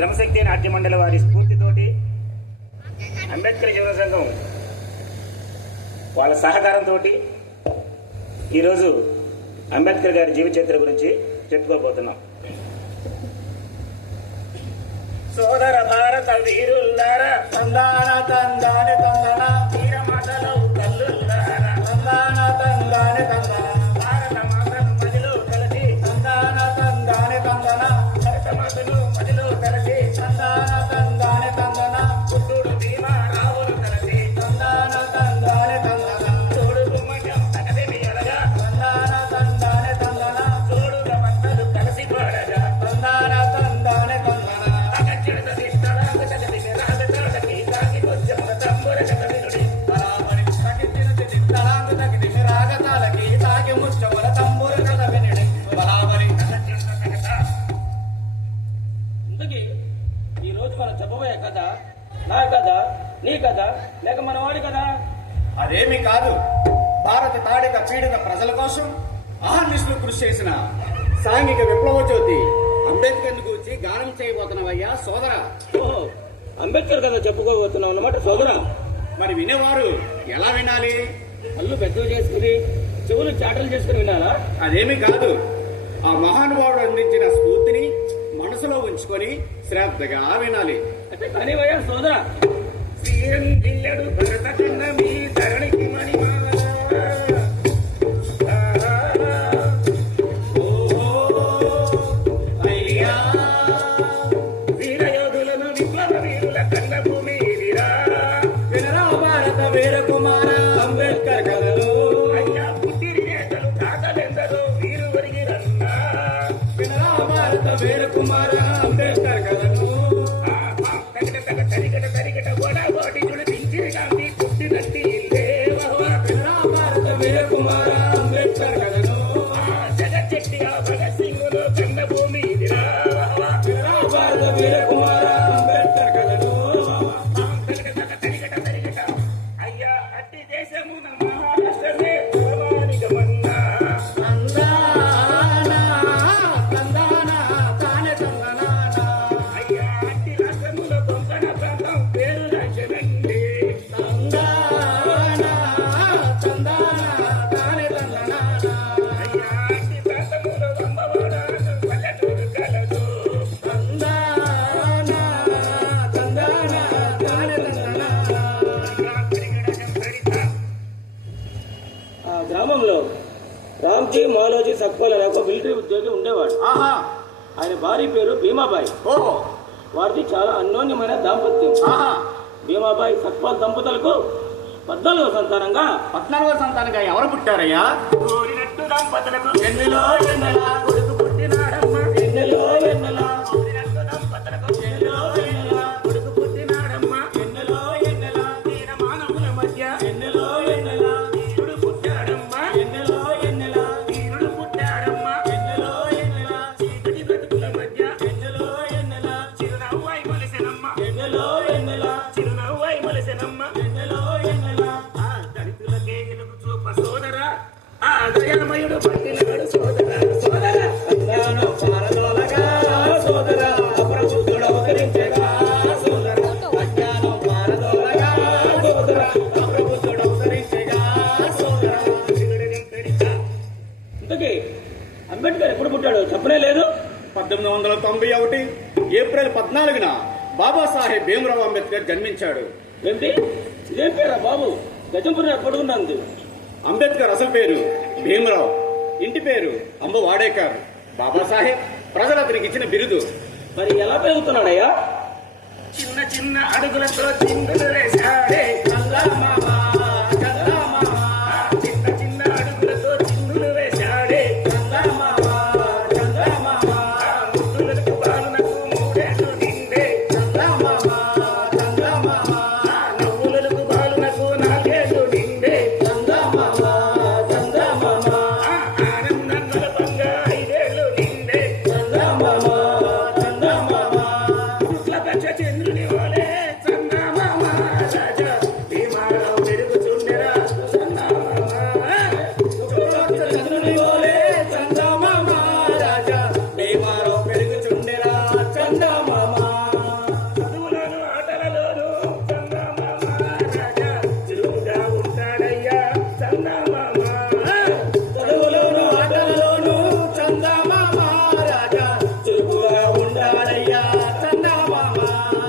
శ్రమశక్తి నాట్య మండలి వారి స్ఫూర్తితోటి అంబేద్కర్ జీవన సంఘం వాళ్ళ సహకారంతో ఈరోజు అంబేద్కర్ గారి జీవిత చరిత్ర గురించి చెప్పుకోబోతున్నాం. సోదర భారత వీరుల్లారా తందాన తందాని తందన వీరమాతలు తల్లుల్లారా తందాన తందాని తందన భారత మాతను మదిలో కలిసి తందాన తందాని తందన భరత మాతను మదిలో కలిసి తందాన తందాని తందన పుట్టుడు భీమా రావులు కలిసి తందాన తందాని తందన తోడు గుమ్మటం తగదేవి ఎలగా తందాన తందాని తందన తోడుగా భక్తులు కలిసి పాడగా తందాన తందాని తందన బరాబరి తగిన చిత్తాంగు తగిన రాగతాలకి తాకి ముష్టముల తంబూర కథ వినడి బరాబరి. ఇంతకీ ఈ రోజు మనం చెప్పబోయే కథ నా కథ, నీ కథ, లేక మన వాడి కథ? అదేమి కాదు, భారత తాడిక పీడిత ప్రజల కోసం అహర్నిశలు కృషి చేసిన సాంఘిక విప్లవ జ్యోతి అంబేద్కర్ గురించి గానం చేయబోతున్నావయ్యా సోదరా. ఓహో, అంబేద్కర్ కథ చెప్పుకోబోతున్నావు అన్నమాట సోదరా. మరి వినేవారు ఎలా వినాలి? కళ్ళు పెద్దవి చేసుకుని చెవులు చాటలు చేసుకుని వినాలా? అదేమి కాదు, ఆ మహానుభావుడు అందించిన స్ఫూర్తిని మనసులో ఉంచుకొని శ్రద్ధగా వినాలి. అంటే కనివయ్యా సోదరా. శ్రీరం జిల్లడు భరత కన్నమి ధరణికి మణిమాల అయ్యా వీరయోధులను విప్లవ వీరుల కన్న భూమి ఇదిరా. వినరా భారత వీర కుమార అంబేద్కర్ కథలు. అయ్యా పుట్టిరి నేతలు తాతలెందరో వీరు వరిగిరన్నా. వినరా భారత వీర కుమార అంబేద్కర్ కథలు. తరిగట గోడాగోటి చూడు దించిరి గాంధీ పుట్టినట్టి ఇల్లే వహ్వా. వినరా భారత వీర కుమార అంబేద్కర్ కథలు. జగజ్జెట్టి ఆ భగత్ సింగులు కన్న భూమి ఇదిరా వహ్వా. వినరా భారత వీర కుమార అంబేద్కర్ కథలు. తరిగట అయ్యా అట్టి దేశమున మహారాష్ట్రమే ప్రామాణికమన్నా. తందానా తందానా తానే తందనానా. అయ్యా అట్టి రాష్ట్రముల కొంకణ ప్రాంతం పేరు రాజ్యమండి. తందానా తందానా తానే తందనానా. అయ్యా అట్టి ప్రాంతముల వంబవాడ పల్లెటూరు కలదు. తందానా తందానా తానే తందనానా. అయ్యా తరిగట ఆ గ్రామంలో రామ్జీ మాలోజీ సక్పాల్ అనే ఒక మిలిటరీ ఉద్యోగి ఉండేవాడు. ఆహా ఆయన భార్య పేరు భీమాబాయి. ఓహో వారిది చాలా అన్యోన్యమైన దాంపత్యం. ఆహా భీమాబాయి సక్పాల్ దంపతులకు 14వ సంతానంగా 14వ సంతానంగా ఎవరు పుట్టారయ్యా? కోరినట్టు దంపతులకు ఎన్నెలో ఎన్నెల కొడుకు పుట్టినాడమ్మా. ఎన్నెలో ఎన్నెల కోరినట్టు దంపతులకు ఎన్నెలో ఎన్నెల కొడుకు పుట్టినాడమ్మా. ఎన్నెలో ఎన్నెల వీర మానవుల మధ్య ఎన్నెలో ఎన్నెల వీరుడు పుట్టాడమ్మా. ఎన్నెలో ఎన్నెల వీరుడు పుట్టాడమ్మా. ఎన్నెలో ఎన్నెల చీకటి బ్రతుకుల మధ్య ఎన్నెలో ఎన్నెల చిరునవ్వై మొలిసెనమ్మా. ఎన్నెలో ఎన్నెల చిరునవ్వై మొలిసెనమ్మా. ఎన్నెలో ఎన్నెల ఆ దళితులకే ఎలుగు చూప సోదరా, ఆ దయామయుడు పట్టినాడు సోదరా. సోదరా తందాను పారదోలగా సోదర అప్రబుద్ధుడు అవతరించగా సోదర. అజ్ఞానం పారదోలగా సోదర అప్రబుద్ధుడు అవతరించగా సోదర. ఇంతకీ అంబేద్కర్ ఎప్పుడు పుట్టాడు చెప్పనే లేదు. 1891 ఏప్రిల్ 14న బాబాసాహెబ్ భీమరావు అంబేద్కర్ జన్మించాడు. ఏంటి ఇదేం పేరా బాబు? గజంపురి పడుకున్నాను. అంబేద్కర్ అసలు పేరు భీమరావు, ఇంటి పేరు అంబవాడేకర్. బాబాసాహెబ్ ప్రజలు అతనికి ఇచ్చిన బిరుదు. మరి ఎలా పెరుగుతున్నాడయ్యా? చిన్న చిన్న అడుగులతో చిందులు వేశాడే